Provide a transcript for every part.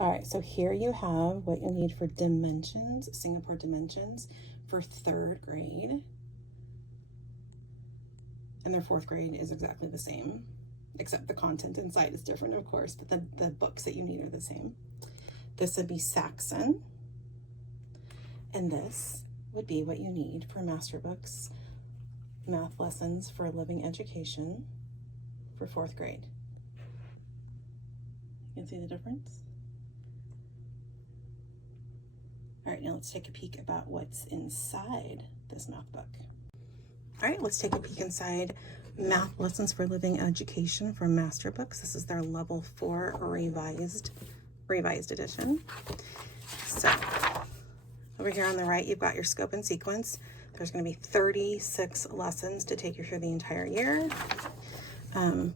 All right, so here you have what you need for dimensions, Singapore dimensions for 3rd grade. And their 4th grade is exactly the same, except the content inside is different, of course, but the books that you need are the same. This would be Saxon. And this would be what you need for Master Books Math Lessons for Living Education for 4th grade. You can see the difference? All right, now let's take a peek about what's inside this math book. All right, let's take a peek inside Math Lessons for Living Education from Master Books. This is their level 4 revised edition. So over here on the right, you've got your scope and sequence. There's going to be 36 lessons to take you through the entire year.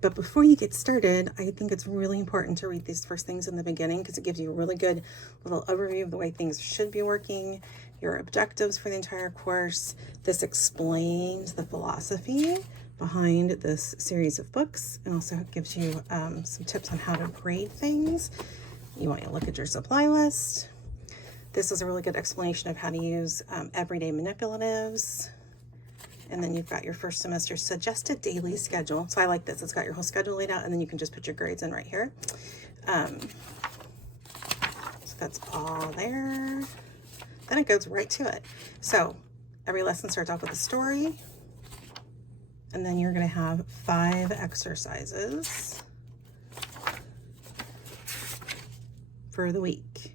But before you get started, I think it's really important to read these first things in the beginning because it gives you a really good little overview of the way things should be working, your objectives for the entire course. This explains the philosophy behind this series of books and also gives you some tips on how to grade things. You want to look at your supply list. This is a really good explanation of how to use everyday manipulatives. And then you've got your first semester suggested daily schedule. So I like this. It's got your whole schedule laid out, and then you can just put your grades in right here. So that's all there. Then it goes right to it. So every lesson starts off with a story. And then you're going to have 5 exercises for the week.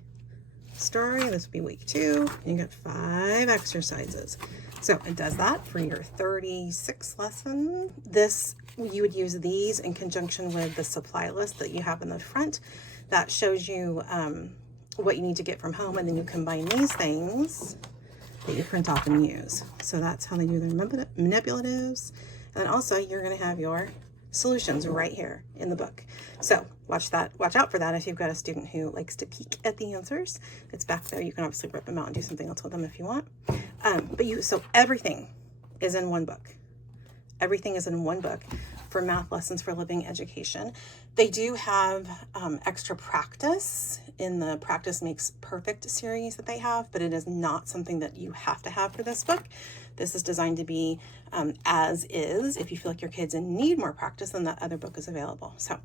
Story, this would be week 2. You get 5 exercises. So it does that for your 36 lesson. This, you would use these in conjunction with the supply list that you have in the front. That shows you what you need to get from home, and then you combine these things that you print off and use. So that's how they do their manipulatives. And also you're going to have your solutions right here in the book. So watch out for that if you've got a student who likes to peek at the answers. It's back there. You can obviously rip them out and do something else with them if you want. So everything is in one book. Everything is in one book for Math Lessons for Living Education. They do have extra practice in the Practice Makes Perfect series that they have, but it is not something that you have to have for this book. This is designed to be as is. If you feel like your kids need more practice, then that other book is available. So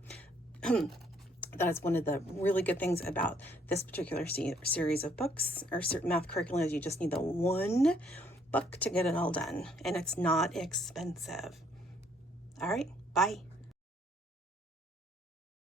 that is one of the really good things about this particular series of books or certain math curriculum is you just need the one book to get it all done, and it's not expensive. All right, bye.